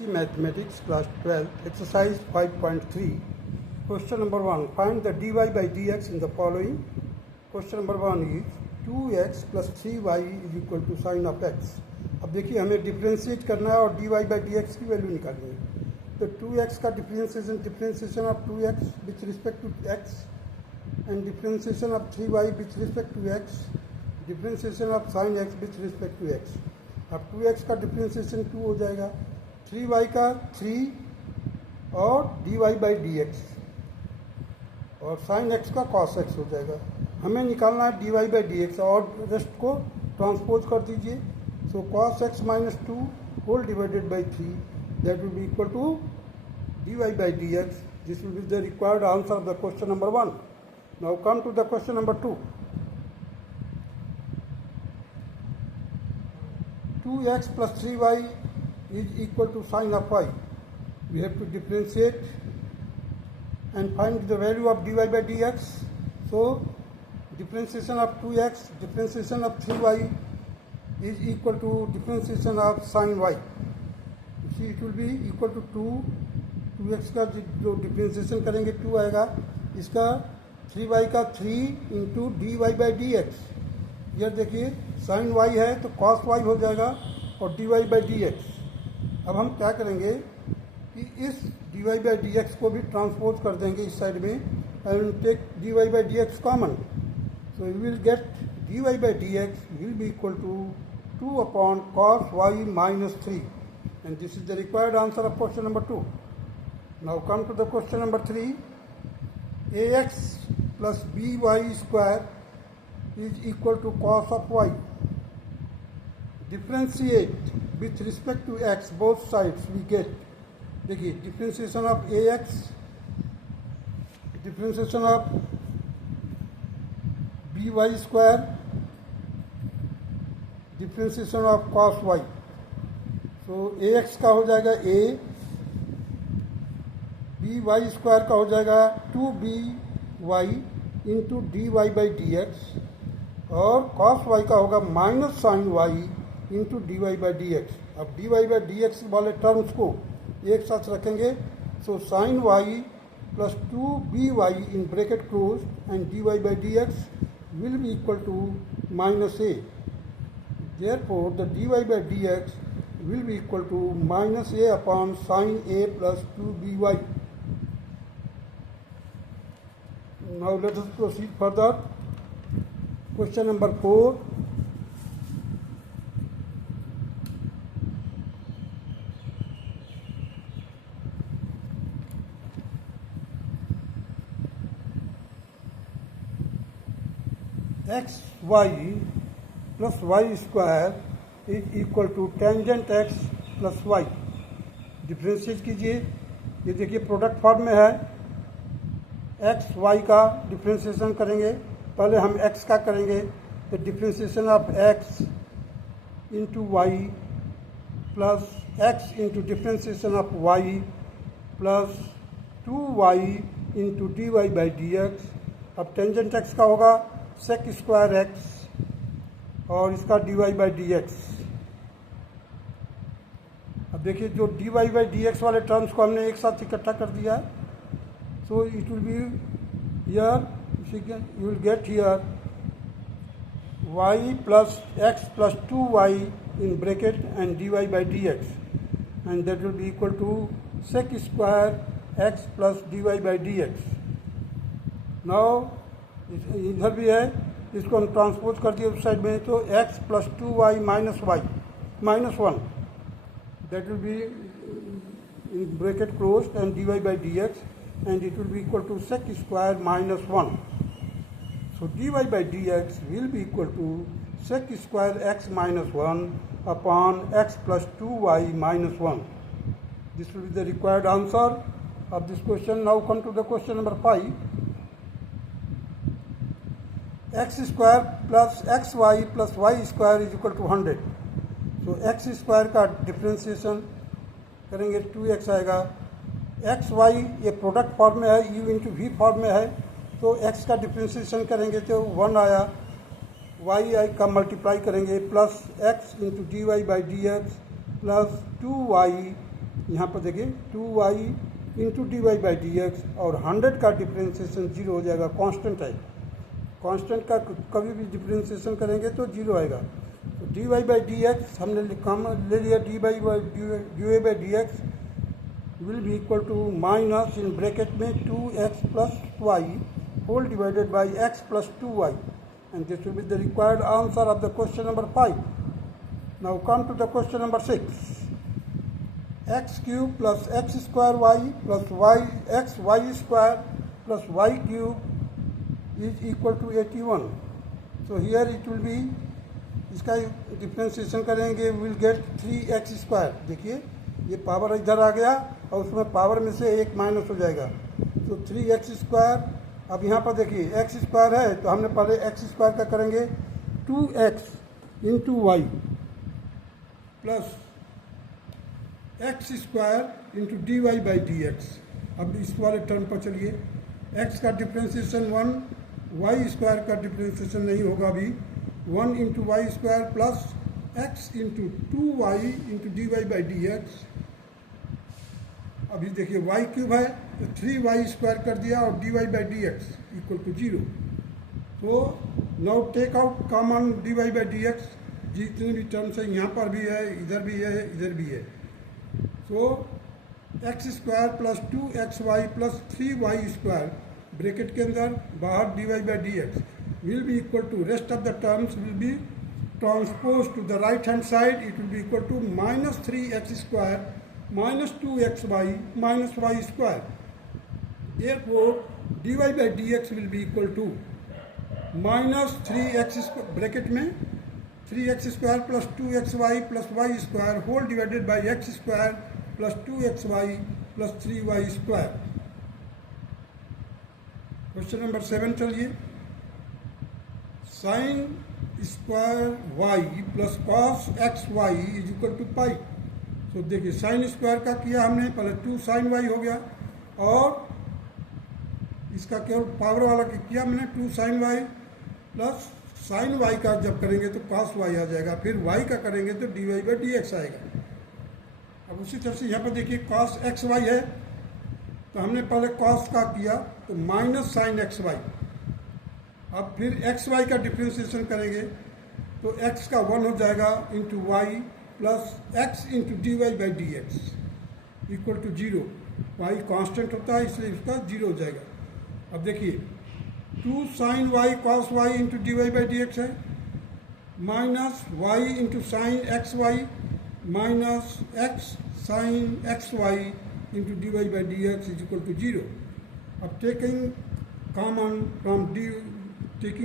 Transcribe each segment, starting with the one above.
Mathematics class 12 exercise 5.3 question number 1 find the dy by dx in the following. Question number 1 is 2x plus 3y is equal to sin of x. अब देखिए हमें differentiate करना है और dy by dx की value निकालनी है. तो 2x का differentiation of 2x with respect to x and differentiation of 3y with respect to x, differentiation of sin x with respect to x. अब 2x का डिफ्रेंशिएशन 2 हो जाएगा, 3y का 3 और dy बाई डी एक्स और sine x का cos x हो जाएगा. हमें निकालना है dy बाई डी एक्स और रेस्ट को ट्रांसपोज कर दीजिए. So cos x minus 2 whole divided by 3 that will be equal to dy by D x. This will be the required answer of the question number 1. Now come to the question number 2. 2x plus 3y is equal to sin of y. We have to differentiate and find the value of dy by dx. So differentiation of 2x, differentiation of 3y is equal to differentiation of sin y. You see it will be equal to 2x का जो differentiation करेंगे 2 आएगा, इसका 3y का 3 into dy by dx. यह देखिए sin y है तो cos y हो जाएगा और dy by dx. अब हम क्या करेंगे कि इस dy by dx को भी ट्रांसपोज कर देंगे इस साइड में and take dy by dx common. So you will get dy by dx will be equal to 2 upon cos y minus 3 and this is the required answer of question number 2. Now come to the question number 3. ax plus by square is equal to cos of y. Differentiate with respect to x both sides we get. देखिए differentiation of ax, differentiation of by square, differentiation of cos y. So ax का हो जाएगा a, by square का हो जाएगा 2by into dy by D x और cos y का होगा minus sine y into D Y by D x. अब D Y by D x वाले टर्म्स को एक साथ रखेंगे. So sine y plus 2by in bracket close and D Y by D x will be equal to minus a. Therefore the D Y by D x will be equal to minus a upon sign a plus 2by. Now let us proceed further. Question number 4. X y plus y square is equal to tangent x plus y. Differentiate कीजिए. ये देखिए product form में है. X Y का differentiation करेंगे. पहले हम x का करेंगे तो differentiation of x into y plus x into differentiation of y plus 2y into D Y by D x. अब टेंजेंट x का होगा सेक स्क्वायर x और इसका d Y by D x. अब देखिए जो d Y by D x वाले terms को हमने एक साथ इकट्ठा कर दिया. So it will be here you will get here y plus x plus 2y in bracket and dy by dx and that will be equal to sec square x plus dy by dx. now इधर भी है, इसको हम transpose कर दिए उस side में तो x plus 2y minus y minus 1 that will be in bracket closed and dy by dx and it will be equal to sec square minus 1. So dy by dx will be equal to sec square x minus 1 upon x plus 2y minus 1. This will be the required answer of this question. Now come to the question number 5. x square plus xy plus y square is equal to 100. So x square का differentiation करेंगे 2x आएगा. X Y ये product form में है, u into we form में है तो x का डिफ्रेंशिएशन करेंगे तो 1 आया. y का मल्टीप्लाई करेंगे plus x into D Y by D x plus 2y यहाँ पर देखिए 2y into D Y by D x, और 100 का डिफ्रेंसिएशन 0 हो जाएगा, कांस्टेंट है। कांस्टेंट का कभी भी डिफ्रेंसिएशन करेंगे तो 0 आएगा। तो d Y by D x हमने कॉमन ले लिया, d Y by D x will be equal to minus in bracket में 2x plus y whole divided by x plus 2y, and this will be the required answer of the question number 5. Now come to the question number 6. X cube plus x square y plus y square plus y cube is equal to 81. So here it will be, इसका differentiation करेंगे, will get 3x square. देखिए ये power इधर आ गया और उसमें power में से एक माइनस हो जाएगा, तो 3x स्क्वायर। अब यहाँ पर देखिए x स्क्वायर है तो हमने पहले x स्क्वायर का करेंगे 2x into y plus x square into D Y by D x. अब इस वाले टर्म पर चलिए, x का डिफ्रेंसिएशन 1, y स्क्वायर का डिफ्रेंसिएशन नहीं होगा अभी, 1 into y square plus x into 2y into D Y by D x. अभी देखिए y क्यूब है तो 3y स्क्वायर कर दिया और d Y by D x equal to 0। तो now take out common d Y by D x, जितने भी टर्म्स हैं यहाँ पर भी है, इधर भी है, इधर भी है। तो x square plus 2xy plus 3y square bracket के अंदर बाहर d Y by D x will be equal to, rest of the terms will be transpose to the right hand side, it will be equal to minus 3x square minus 2xy minus y square. Therefore, dy by dx will be equal to minus 3x bracket में 3x square plus 2xy plus y square whole divided by x square plus 2xy plus 3y square. Question number 7 चलिए, sin square y plus cos xy is equal to pi। तो देखिए sine square का किया हमने, पहले 2 sin y हो गया, और इसका केवल पावर वाला किया हमने 2 sin y plus sin y का जब करेंगे तो cos y आ जाएगा, फिर y का करेंगे तो dy बाई डी एक्स आएगा। अब उसी तरह से यहाँ पर देखिए cos x y है तो हमने पहले cos का किया तो माइनस साइन एक्स वाई, अब फिर एक्स वाई का डिफ्रेंसिएशन करेंगे तो x का 1 हो जाएगा into y plus x into D Y by D x equal to 0। y constant होता है इसलिए इसका 0 हो जाएगा। अब देखिए 2 sin y cos y into D Y by D X है, minus y into sine x Y minus x sine x Y into D Y by D x is equal to 0। अब taking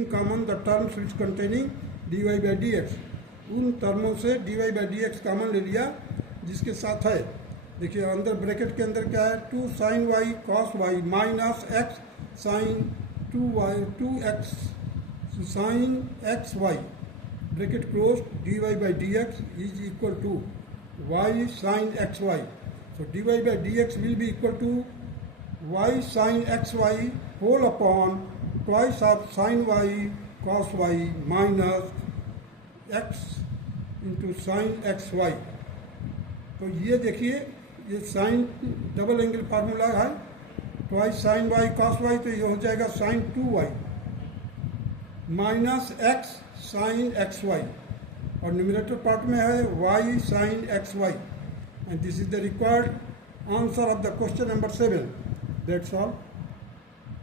common the terms which containing D Y by D X, उन टर्मों से D Y by D X common ले लिया जिसके साथ है। देखिए अंदर ब्रैकेट के अंदर क्या है, 2 sin y cos y minus x sine 2x sine x y bracket close, d Y by D x is equal to y sine x y. So d Y by D x will be equal to y sine x y whole upon twice of sine y cos y minus x into sine x y. तो ये देखिए ये sine double angle formula है, twice sine y cos y, तो ये हो जाएगा sine 2y minus x sine x y, और न्यूमरेटर पार्ट में है y sine x y, and this is the required answer of the question number 7। That's all.